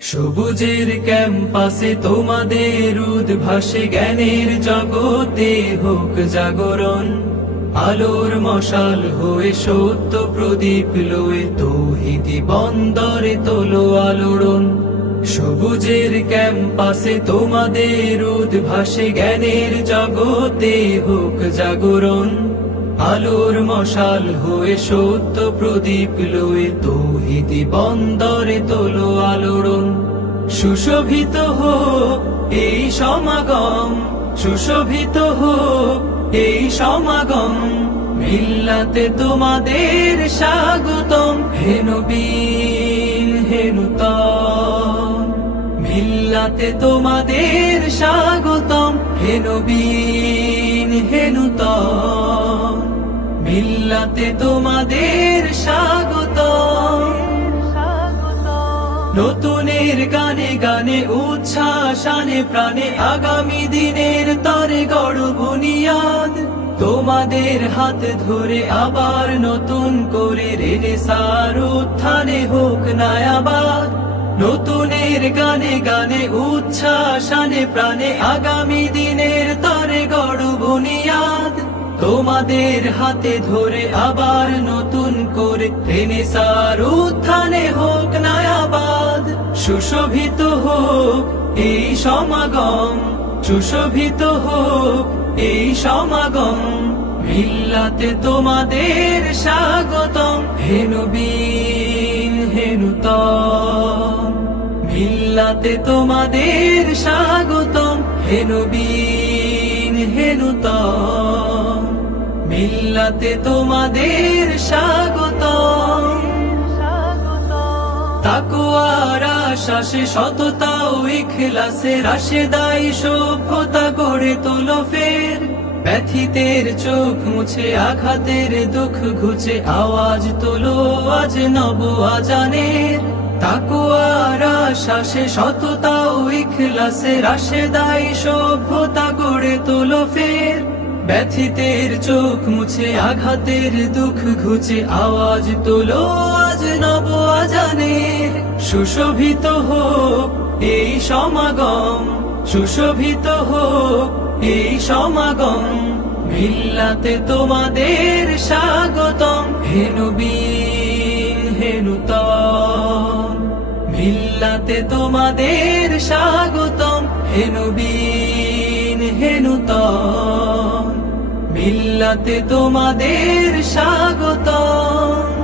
সবুজের ক্যাম্পাসে তোমাদের উদ্ভাসে জ্ঞানের জগতে হোক জাগরণ। আলোর মশাল হয়ে সত্য প্রদীপ লয়ে তৌহিদি বন্দরে তোলো আলোড়ন। সবুজের ক্যাম্পাসে তোমাদের উদ্ভাসে জ্ঞানের জগতে হোক জাগরণ। আলোর মশাল হয়ে সত্য প্রদীপ লয়ে তৌহিদি বন্দরে তোলো আলোড়ন। সুশোভিত হোক এই সমাগম, সুশোভিত হোক এই সমাগম। মিল্লাতে তোমাদের স্বাগতম, হে নবীন হে নূতন। মিল্লাতে তোমাদের স্বাগতম, হে নবীন হে নূতন। মিল্লাতে তোমাদের স্বাগতম। নতুনের গানে গানে উচ্ছ্বাস আনে প্রাণে আগামী দিনের তরে গড় বুনিয়াদ। তোমাদের হাত ধরে আবার নতুন করে রেনেসাঁর উত্থানে হোক নায়াবাদ। নতুনের গানে গানে উচ্ছ্বাস আনে প্রাণে আগামী দিনের তরে গড় বুনিয়াদ। তোমাদের হাতে ধরে আবার নতুন করে রেনেসাঁর উত্থানে হোক নায়াবাদ। সুশোভিত হোক এই সমাগম, সুশোভিত হোক এই সমাগম। মিল্লাতে তোমাদের স্বাগতম, হে নবীন হে নূতন। মিল্লাতে তোমাদের স্বাগতম, হে নবীন হে নূতন। মিল্লাতে তোমাদের স্বাগতম। তাকওয়ার আশ্বাসে সততা ও ইখলাসে রাশেদাই সভ্যতা গড়ে তোলো ফের। ব্যথিতের চোখ মুছে আঘাতের দুঃখ ঘুচে আওয়াজ তোলো আজ নব আজানের। তাকওয়ার আশ্বাসে সততা ও ইখলাসে রাশেদাই সভ্যতা গড়ে তোলো ফের। ব্যথিতের চোখ মুছে আঘাতের দুঃখ ঘুচে আওয়াজ তোলো আজ নব আজানের। সুশোভিত হোক এই সমাগম, সুশোভিত হোক এই সমাগম। মিল্লাতে তোমাদের স্বাগতম, হে নবীন হে নূতন। মিল্লাতে তোমাদের স্বাগতম, হে নবীন হে নূতন। মিল্লাতে তোমাদের স্বাগতম।